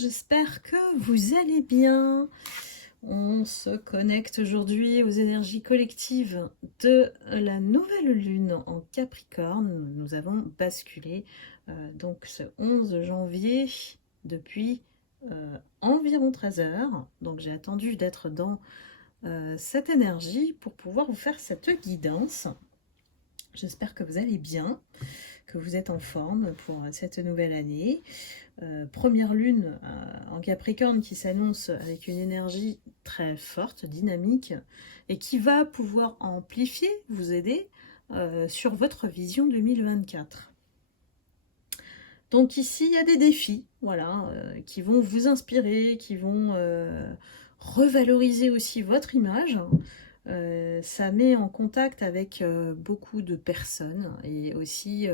j'espère que vous allez bien. On se connecte aujourd'hui aux énergies collectives de la nouvelle lune en Capricorne. Nous avons basculé donc ce 11 janvier depuis environ 13 heures. Donc j'ai attendu d'être dans cette énergie pour pouvoir vous faire cette guidance. J'espère que vous allez bien, que vous êtes en forme pour cette nouvelle année. Première lune en Capricorne qui s'annonce avec une énergie très forte, dynamique, et qui va pouvoir amplifier, vous aider sur votre vision 2024. Donc ici, il y a des défis, voilà, qui vont vous inspirer, qui vont revaloriser aussi votre image. Ça met en contact avec beaucoup de personnes et aussi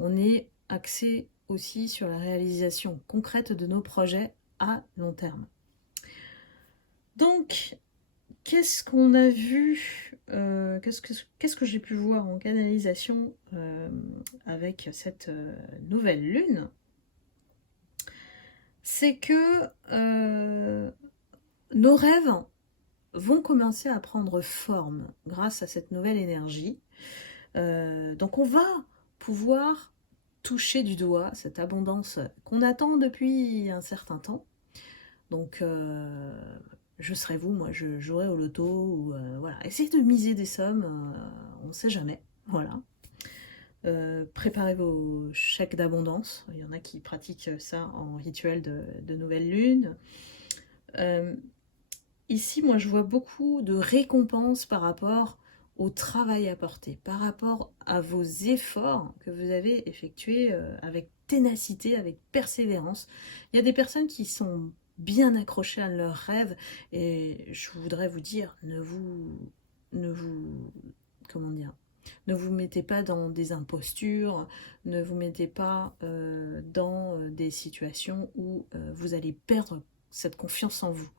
on est axé aussi sur la réalisation concrète de nos projets à long terme. Donc, qu'est-ce qu'on a vu qu'est-ce que j'ai pu voir en canalisation avec cette nouvelle lune? C'est que nos rêves vont commencer à prendre forme grâce à cette nouvelle énergie. Donc on va pouvoir toucher du doigt cette abondance qu'on attend depuis un certain temps. Donc je serai vous, moi je jouerai au loto, ou voilà, essayez de miser des sommes, on ne sait jamais, voilà. Préparez vos chèques d'abondance, il y en a qui pratiquent ça en rituel de nouvelle lune. Ici, moi, je vois beaucoup de récompenses par rapport au travail apporté, par rapport à vos efforts que vous avez effectués avec ténacité, avec persévérance. Il y a des personnes qui sont bien accrochées à leurs rêves et je voudrais vous dire, comment dire, ne vous mettez pas dans des impostures, ne vous mettez pas dans des situations où vous allez perdre cette confiance en vous.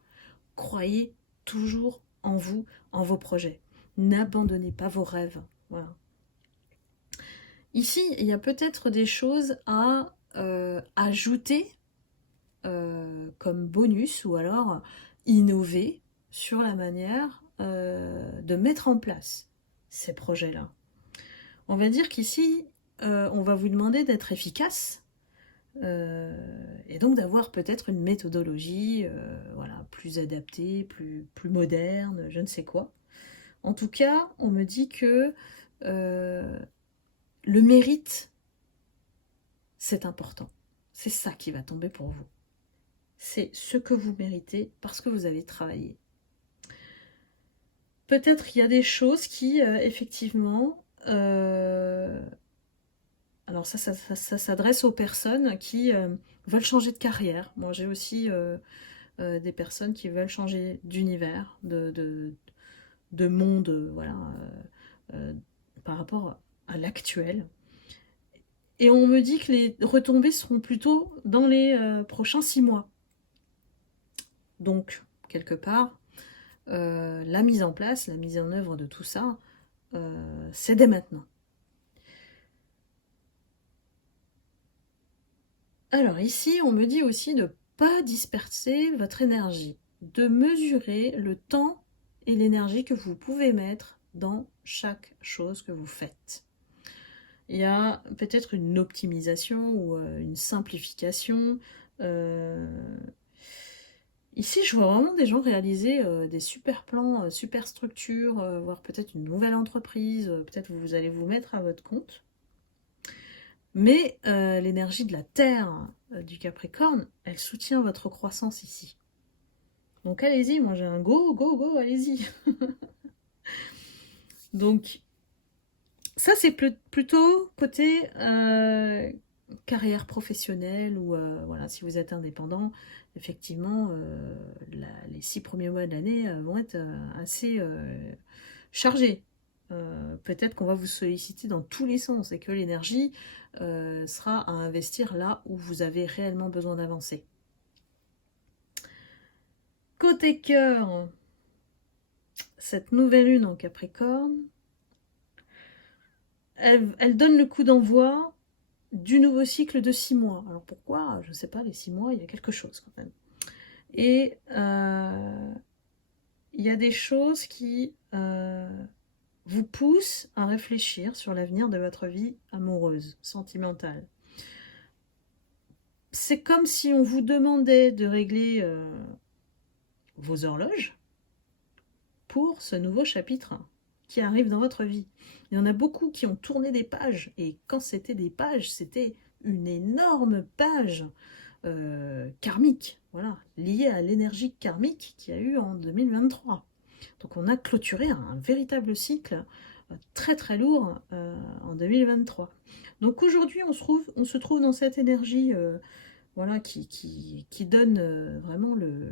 Croyez toujours en vous, en vos projets. N'abandonnez pas vos rêves. Voilà. Ici, il y a peut-être des choses à ajouter comme bonus ou alors innover sur la manière de mettre en place ces projets-là. On va dire qu'ici, on va vous demander d'être efficace et donc d'avoir peut-être une méthodologie voilà, plus adaptée, plus moderne, je ne sais quoi. En tout cas, on me dit que le mérite, c'est important. C'est ça qui va tomber pour vous. C'est ce que vous méritez parce que vous avez travaillé. Peut-être qu'il y a des choses qui, effectivement, alors ça s'adresse aux personnes qui veulent changer de carrière. Moi, j'ai aussi des personnes qui veulent changer d'univers, de monde, voilà, par rapport à l'actuel. Et on me dit que les retombées seront plutôt dans les prochains 6 mois. Donc, quelque part, la mise en place, la mise en œuvre de tout ça, c'est dès maintenant. Alors ici, on me dit aussi de ne pas disperser votre énergie, de mesurer le temps et l'énergie que vous pouvez mettre dans chaque chose que vous faites. Il y a peut-être une optimisation ou une simplification. Ici, je vois vraiment des gens réaliser des super plans, super structures, voire peut-être une nouvelle entreprise, peut-être vous allez vous mettre à votre compte. Mais l'énergie de la Terre du Capricorne, elle soutient votre croissance ici. Donc allez-y, moi j'ai un go, go, go, allez-y. Donc ça c'est plutôt côté carrière professionnelle ou voilà, si vous êtes indépendant, effectivement les 6 premiers mois de l'année vont être assez chargés. Peut-être qu'on va vous solliciter dans tous les sens et que l'énergie sera à investir là où vous avez réellement besoin d'avancer. Côté cœur, cette nouvelle lune en Capricorne, elle donne le coup d'envoi du nouveau cycle de 6 mois. Alors pourquoi? Je ne sais pas, les 6 mois, il y a quelque chose quand même. Et il y a des choses qui vous poussent à réfléchir sur l'avenir de votre vie amoureuse, sentimentale. C'est comme si on vous demandait de régler vos horloges pour ce nouveau chapitre qui arrive dans votre vie. Il y en a beaucoup qui ont tourné des pages, et quand c'était des pages, c'était une énorme page karmique, voilà, liée à l'énergie karmique qu'il y a eu en 2023. Donc on a clôturé un véritable cycle très très lourd en 2023. Donc aujourd'hui on se trouve dans cette énergie voilà, qui donne vraiment le,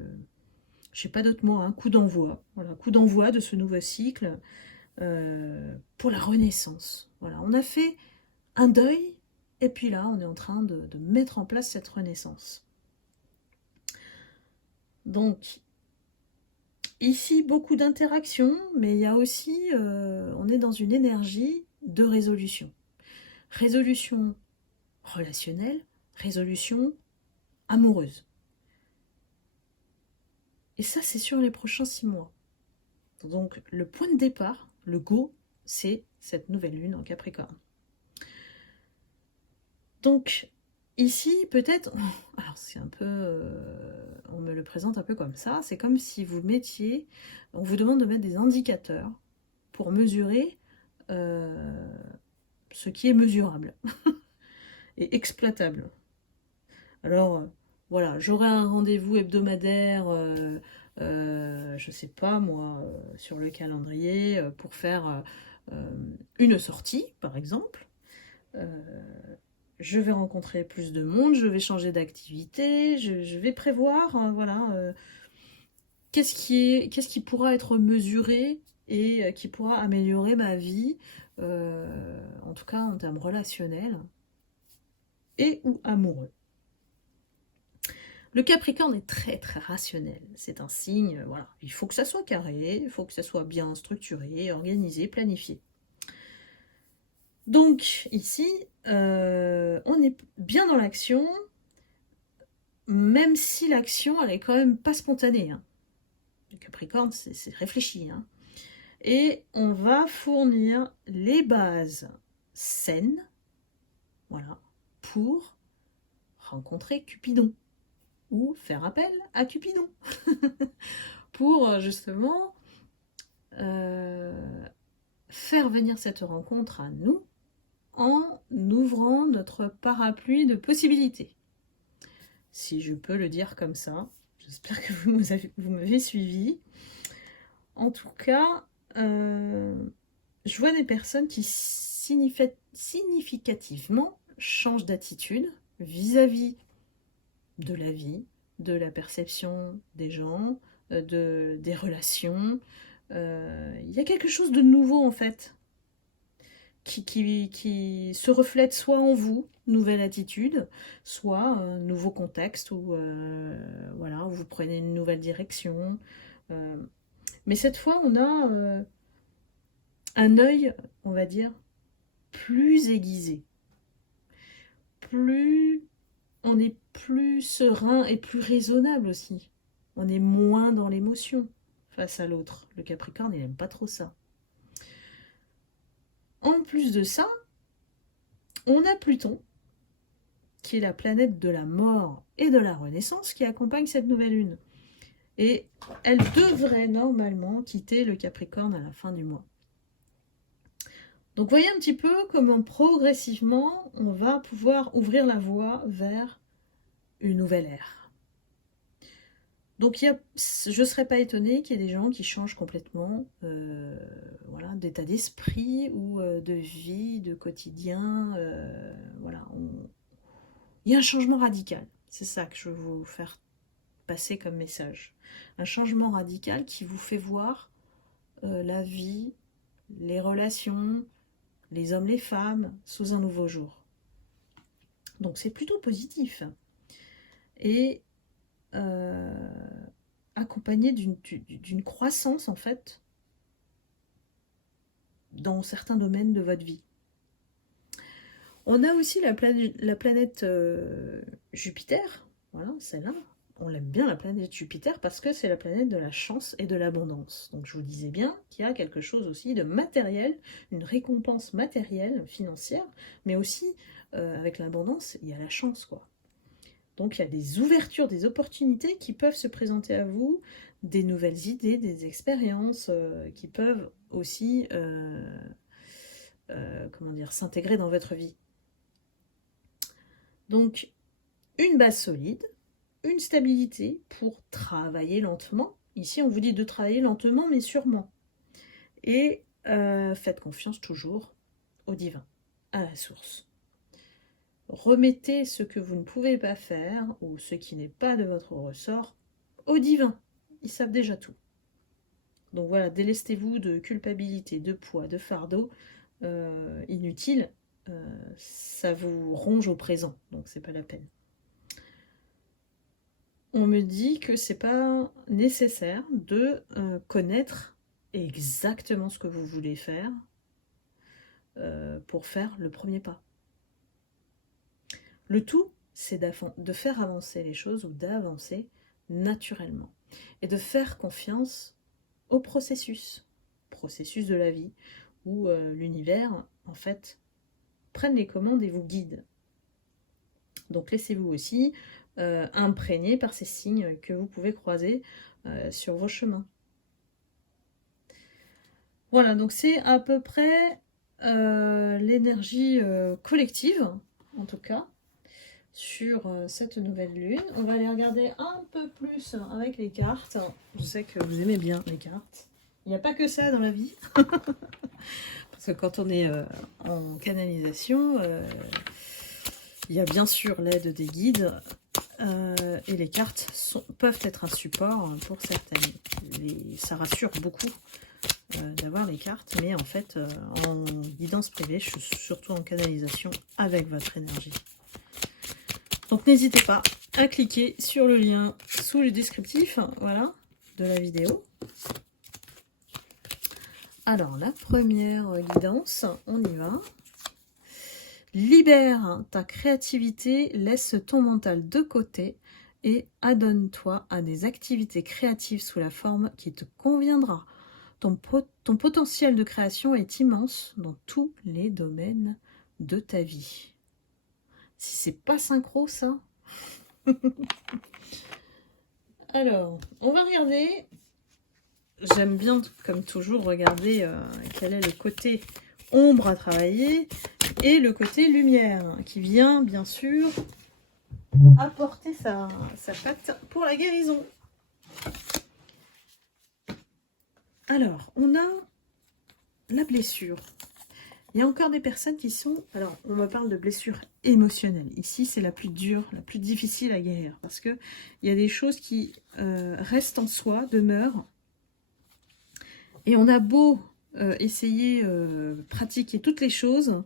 je sais pas d'autre mot, un coup d'envoi, voilà, coup d'envoi de ce nouveau cycle pour la renaissance. Voilà, on a fait un deuil, et puis là, on est en train de mettre en place cette renaissance. Donc, ici, beaucoup d'interactions, mais il y a aussi, on est dans une énergie de résolution. Résolution relationnelle, résolution amoureuse. Et ça, c'est sur les prochains 6 mois. Donc, le point de départ, le go, c'est cette nouvelle lune en Capricorne. Donc, ici, peut-être, alors c'est un peu, on me le présente un peu comme ça, c'est comme si vous mettiez, on vous demande de mettre des indicateurs pour mesurer ce qui est mesurable et exploitable. Alors, voilà, j'aurai un rendez-vous hebdomadaire, je sais pas moi, sur le calendrier, pour faire une sortie, par exemple. Je vais rencontrer plus de monde, je vais changer d'activité, je vais prévoir, voilà, qu'est-ce qui pourra être mesuré et qui pourra améliorer ma vie, en tout cas en termes relationnels et ou amoureux. Le Capricorne est très très rationnel, c'est un signe, voilà, il faut que ça soit carré, il faut que ça soit bien structuré, organisé, planifié. Donc ici, on est bien dans l'action, même si l'action, elle est quand même pas spontanée. Hein. Le Capricorne, c'est réfléchi. Hein. Et on va fournir les bases saines, voilà, pour rencontrer Cupidon ou faire appel à Cupidon pour justement faire venir cette rencontre à nous en ouvrant notre parapluie de possibilités. Si je peux le dire comme ça, j'espère que vous m'avez suivi. En tout cas, je vois des personnes qui significativement changent d'attitude vis-à-vis de la vie, de la perception des gens, des relations. Il y a quelque chose de nouveau en fait qui se reflète soit en vous, nouvelle attitude, soit un nouveau contexte où voilà, vous prenez une nouvelle direction. Mais cette fois, on a un œil, on va dire, plus aiguisé. On est plus serein et plus raisonnable aussi. On est moins dans l'émotion face à l'autre. Le Capricorne, il n'aime pas trop ça. En plus de ça, on a Pluton, qui est la planète de la mort et de la renaissance, qui accompagne cette nouvelle lune. Et elle devrait normalement quitter le Capricorne à la fin du mois. Donc voyez un petit peu comment progressivement on va pouvoir ouvrir la voie vers une nouvelle ère. Donc je ne serais pas étonnée qu'il y ait des gens qui changent complètement voilà, d'état d'esprit ou de vie, de quotidien. Voilà, il y a un changement radical. C'est ça que je veux vous faire passer comme message. Un changement radical qui vous fait voir la vie, les relations, les hommes, les femmes, sous un nouveau jour. Donc c'est plutôt positif. Et accompagné d'une croissance, en fait, dans certains domaines de votre vie. On a aussi la planète Jupiter, voilà, celle-là. On l'aime bien, la planète Jupiter, parce que c'est la planète de la chance et de l'abondance. Donc je vous disais bien qu'il y a quelque chose aussi de matériel, une récompense matérielle, financière, mais aussi, avec l'abondance, il y a la chance, quoi. Donc il y a des ouvertures, des opportunités qui peuvent se présenter à vous, des nouvelles idées, des expériences qui peuvent aussi comment dire, s'intégrer dans votre vie. Donc une base solide, une stabilité pour travailler lentement. Ici on vous dit de travailler lentement mais sûrement. Et faites confiance toujours au divin, à la source. Remettez ce que vous ne pouvez pas faire ou ce qui n'est pas de votre ressort au divin. Ils savent déjà tout. Donc voilà, délestez-vous de culpabilité, de poids, de fardeau inutile. Ça vous ronge au présent, donc c'est pas la peine. On me dit que c'est pas nécessaire de connaître exactement ce que vous voulez faire pour faire le premier pas. Le tout, c'est de faire avancer les choses ou d'avancer naturellement et de faire confiance au processus de la vie où l'univers, en fait, prenne les commandes et vous guide. Donc laissez-vous aussi imprégner par ces signes que vous pouvez croiser sur vos chemins. Voilà, donc c'est à peu près l'énergie collective, en tout cas, sur cette nouvelle lune. On va aller regarder un peu plus avec les cartes. Je sais que vous aimez bien les cartes. Il n'y a pas que ça dans la vie. Parce que quand on est en canalisation, il y a bien sûr l'aide des guides. Et les cartes peuvent être un support pour certaines. Ça rassure beaucoup d'avoir les cartes. Mais en fait, en guidance privée, je suis surtout en canalisation avec votre énergie. Donc n'hésitez pas à cliquer sur le lien sous le descriptif, voilà, de la vidéo. Alors la première guidance, on y va. Libère ta créativité, laisse ton mental de côté et adonne-toi à des activités créatives sous la forme qui te conviendra. Ton potentiel de création est immense dans tous les domaines de ta vie. Si c'est pas synchro, ça. Alors, on va regarder. J'aime bien, comme toujours, regarder quel est le côté ombre à travailler et le côté lumière qui vient, bien sûr, apporter sa patte pour la guérison. Alors, on a la blessure. Il y a encore des personnes qui sont... Alors, on me parle de blessure émotionnelle. Ici, c'est la plus dure, la plus difficile à guérir. Parce qu'il y a des choses qui restent en soi, demeurent. Et on a beau essayer, pratiquer toutes les choses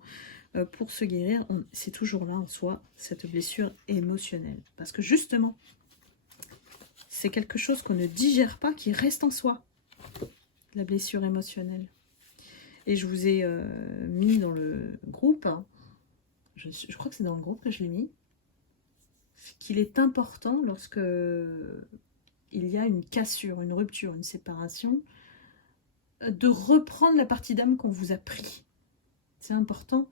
pour se guérir, c'est toujours là en soi, cette blessure émotionnelle. Parce que justement, c'est quelque chose qu'on ne digère pas, qui reste en soi, la blessure émotionnelle. Et je vous ai mis dans le groupe, hein, je crois que c'est dans le groupe que je l'ai mis, qu'il est important lorsque il y a une cassure, une rupture, une séparation, de reprendre la partie d'âme qu'on vous a pris. C'est important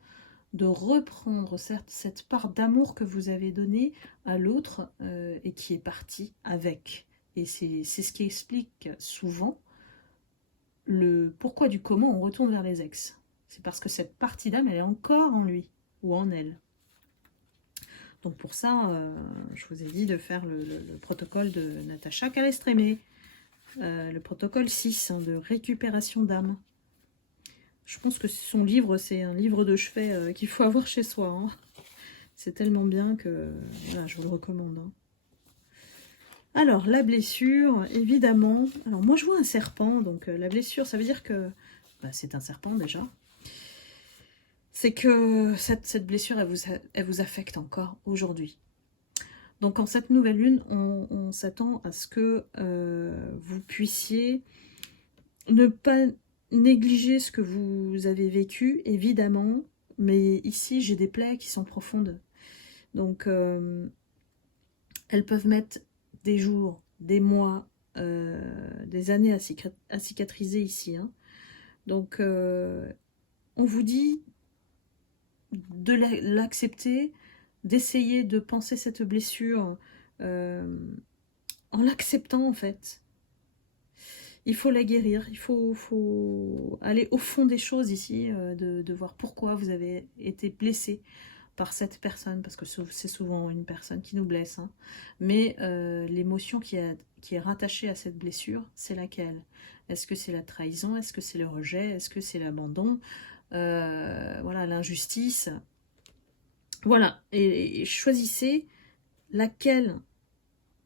de reprendre cette part d'amour que vous avez donnée à l'autre et qui est partie avec. Et c'est ce qui explique souvent le pourquoi du comment on retourne vers les ex. C'est parce que cette partie d'âme, elle est encore en lui ou en elle. Donc pour ça, je vous ai dit de faire le protocole de Natacha Calestrémé, le protocole 6 de récupération d'âme. Je pense que son livre, c'est un livre de chevet qu'il faut avoir chez soi. Hein. C'est tellement bien que voilà, je vous le recommande. Hein. Alors, la blessure, évidemment. Alors, moi, je vois un serpent. Donc, la blessure, ça veut dire que c'est un serpent déjà. C'est que cette blessure, elle vous affecte encore aujourd'hui. Donc, en cette nouvelle lune, on s'attend à ce que vous puissiez ne pas négliger ce que vous avez vécu, évidemment, mais ici, j'ai des plaies qui sont profondes. Donc, elles peuvent mettre des jours, des mois, des années à cicatriser ici. Hein. Donc, on vous dit de l'accepter, d'essayer de penser cette blessure en l'acceptant en fait. Il faut la guérir, il faut aller au fond des choses ici, de voir pourquoi vous avez été blessé par cette personne, parce que c'est souvent une personne qui nous blesse, hein. Mais l'émotion qui est rattachée à cette blessure, c'est laquelle? Est-ce que c'est la trahison? Est-ce que c'est le rejet? Est-ce que c'est l'abandon? Voilà, l'injustice. Voilà, et choisissez laquelle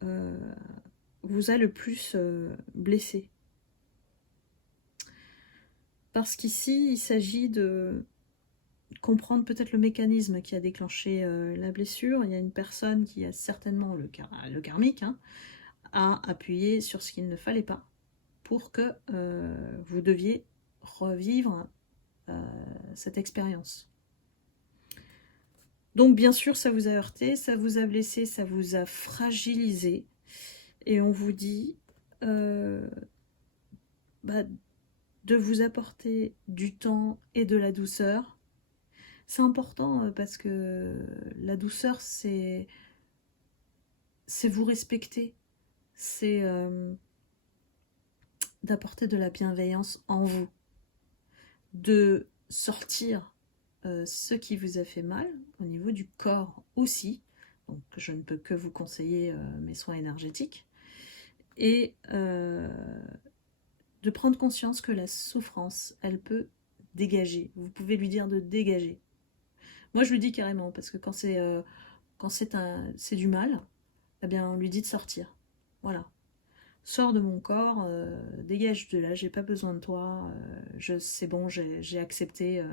vous a le plus blessé. Parce qu'ici, il s'agit de comprendre peut-être le mécanisme qui a déclenché la blessure. Il y a une personne qui a certainement le karmique, hein, a appuyé sur ce qu'il ne fallait pas pour que vous deviez revivre cette expérience. Donc bien sûr, ça vous a heurté, ça vous a blessé, ça vous a fragilisé. Et on vous dit de vous apporter du temps et de la douceur. C'est important parce que la douceur, c'est vous respecter. C'est d'apporter de la bienveillance en vous. De sortir ce qui vous a fait mal au niveau du corps aussi. Donc je ne peux que vous conseiller mes soins énergétiques. Et de prendre conscience que la souffrance, elle peut dégager. Vous pouvez lui dire de dégager. Moi, je lui dis carrément, parce que quand c'est du mal, eh bien, on lui dit de sortir. Voilà. Sors de mon corps, dégage de là, j'ai pas besoin de toi, c'est bon, j'ai accepté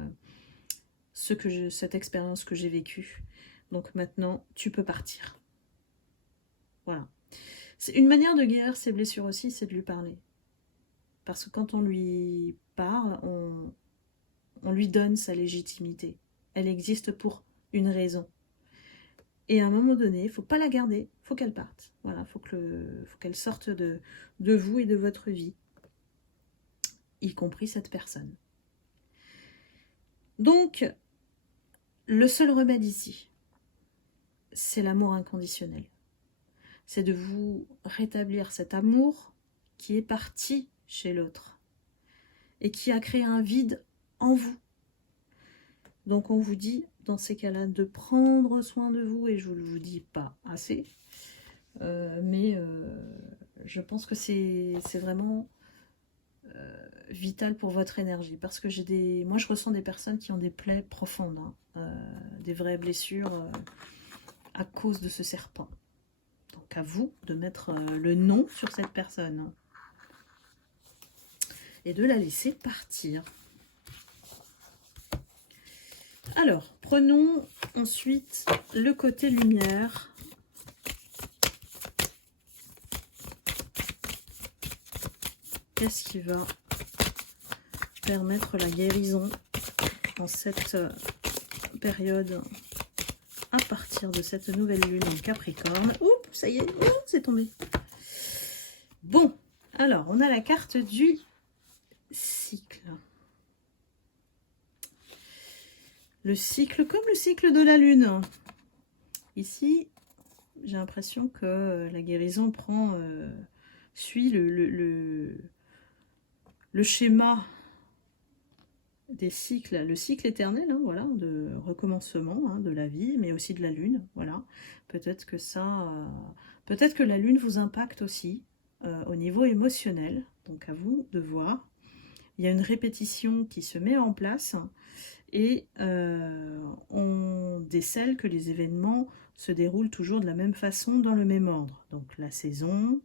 cette expérience que j'ai vécue. Donc maintenant, tu peux partir. Voilà. C'est une manière de guérir ses blessures aussi, c'est de lui parler. Parce que quand on lui parle, on lui donne sa légitimité. Elle existe pour une raison. Et à un moment donné, il ne faut pas la garder, il faut qu'elle parte. Voilà, faut qu'elle sorte de vous et de votre vie, y compris cette personne. Donc, le seul remède ici, c'est l'amour inconditionnel. C'est de vous rétablir cet amour qui est parti chez l'autre et qui a créé un vide en vous. Donc on vous dit, dans ces cas-là, de prendre soin de vous, et je ne vous dis pas assez, mais je pense que c'est vraiment vital pour votre énergie, parce que moi je ressens des personnes qui ont des plaies profondes, hein, des vraies blessures à cause de ce serpent. Donc à vous de mettre le nom sur cette personne, hein, et de la laisser partir. Alors, prenons ensuite le côté lumière. Qu'est-ce qui va permettre la guérison en cette période à partir de cette nouvelle lune en Capricorne? Oups, ça y est, c'est tombé. Bon, alors, on a la carte du cycle. Le cycle, comme le cycle de la lune. Ici, j'ai l'impression que la guérison suit le schéma des cycles, le cycle éternel, hein, voilà, de recommencement, hein, de la vie, mais aussi de la lune, voilà. Peut-être que la lune vous impacte aussi au niveau émotionnel, donc à vous de voir. Il y a une répétition qui se met en place, et on décèle que les événements se déroulent toujours de la même façon, dans le même ordre. Donc la saison,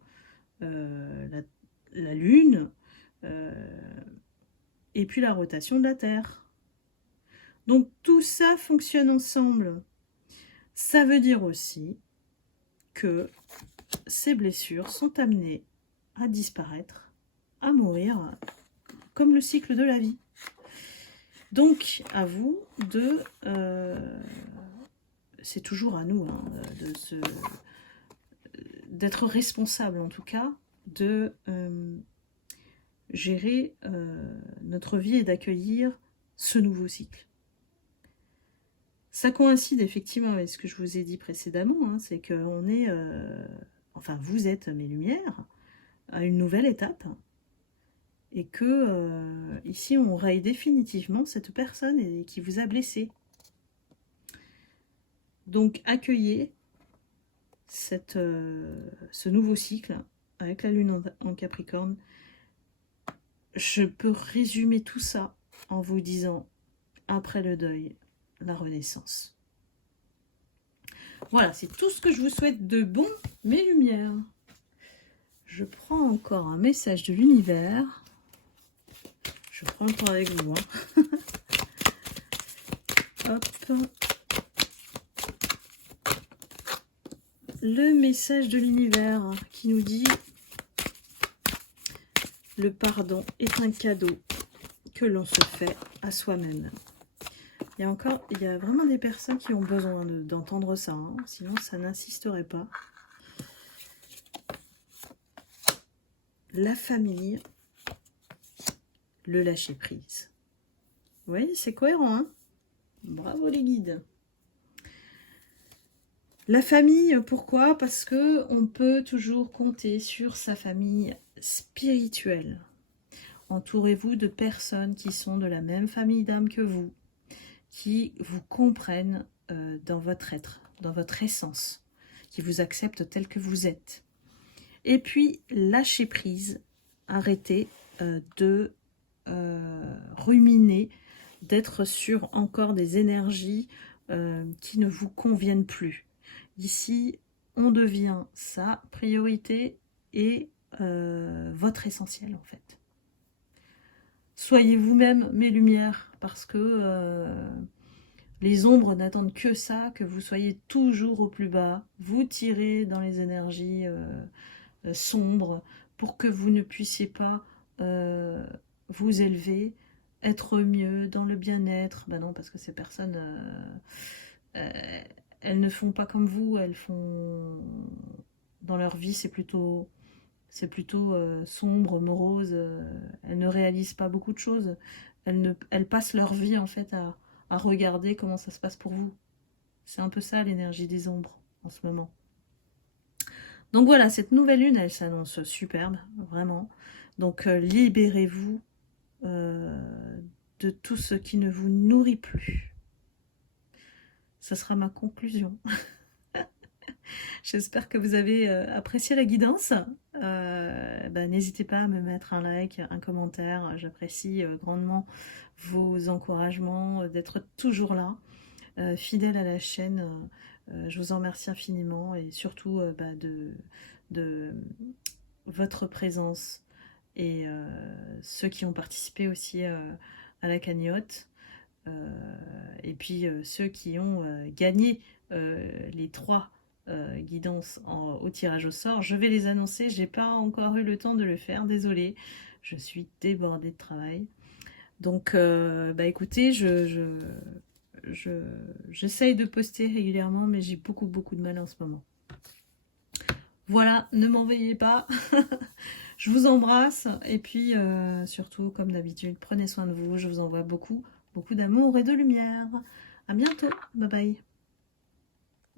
la lune, et puis la rotation de la Terre. Donc tout ça fonctionne ensemble. Ça veut dire aussi que ces blessures sont amenées à disparaître, à mourir, comme le cycle de la vie. Donc, à vous de... c'est toujours à nous hein, d'être responsable, en tout cas, de gérer notre vie et d'accueillir ce nouveau cycle. Ça coïncide effectivement avec ce que je vous ai dit précédemment, hein, c'est qu'on est, enfin vous êtes mes lumières, à une nouvelle étape, et que ici on raye définitivement cette personne qui vous a blessé. Donc accueillez ce nouveau cycle avec la lune en Capricorne. Je peux résumer tout ça en vous disant, après le deuil, la renaissance. Voilà, c'est tout ce que je vous souhaite de bon, mes lumières. Je prends encore un message de l'univers. Je prends le temps avec vous. Hein. Hop. Le message de l'univers qui nous dit: le pardon est un cadeau que l'on se fait à soi-même. Il y a vraiment des personnes qui ont besoin d'entendre ça, hein, sinon ça n'insisterait pas. La famille, le lâcher-prise. Vous voyez, c'est cohérent, hein? Bravo les guides. La famille, pourquoi? Parce que on peut toujours compter sur sa famille spirituelle. Entourez-vous de personnes qui sont de la même famille d'âme que vous, qui vous comprennent dans votre être, dans votre essence, qui vous acceptent tel que vous êtes. Et puis, lâchez prise, arrêtez de ruminer, d'être sur encore des énergies qui ne vous conviennent plus. Ici, on devient sa priorité et votre essentiel, en fait. Soyez vous-même mes lumières, parce que les ombres n'attendent que ça, que vous soyez toujours au plus bas, vous tirez dans les énergies sombres, pour que vous ne puissiez pas vous élever, être mieux, dans le bien-être. Ben non, parce que ces personnes, elles ne font pas comme vous, elles font... Dans leur vie, c'est plutôt sombre, morose, elles ne réalisent pas beaucoup de choses. Elles passent leur vie en fait à regarder comment ça se passe pour vous. C'est un peu ça l'énergie des ombres en ce moment. Donc voilà, cette nouvelle lune, elle s'annonce superbe, vraiment. Donc libérez-vous de tout ce qui ne vous nourrit plus. Ça sera ma conclusion. J'espère que vous avez apprécié la guidance. N'hésitez pas à me mettre un like, un commentaire. J'apprécie grandement vos encouragements, d'être toujours là, fidèle à la chaîne. Je vous en remercie infiniment et surtout de votre présence et ceux qui ont participé aussi à la cagnotte. Et puis ceux qui ont gagné les 3 guidances au tirage au sort, je vais les annoncer. J'ai pas encore eu le temps de le faire, désolée, je suis débordée de travail. Donc écoutez, j'essaye de poster régulièrement, mais j'ai beaucoup de mal en ce moment. Voilà, ne m'en veuillez pas. Je vous embrasse et puis surtout, comme d'habitude, prenez soin de vous. Je vous envoie beaucoup d'amour et de lumière. À bientôt. Bye bye.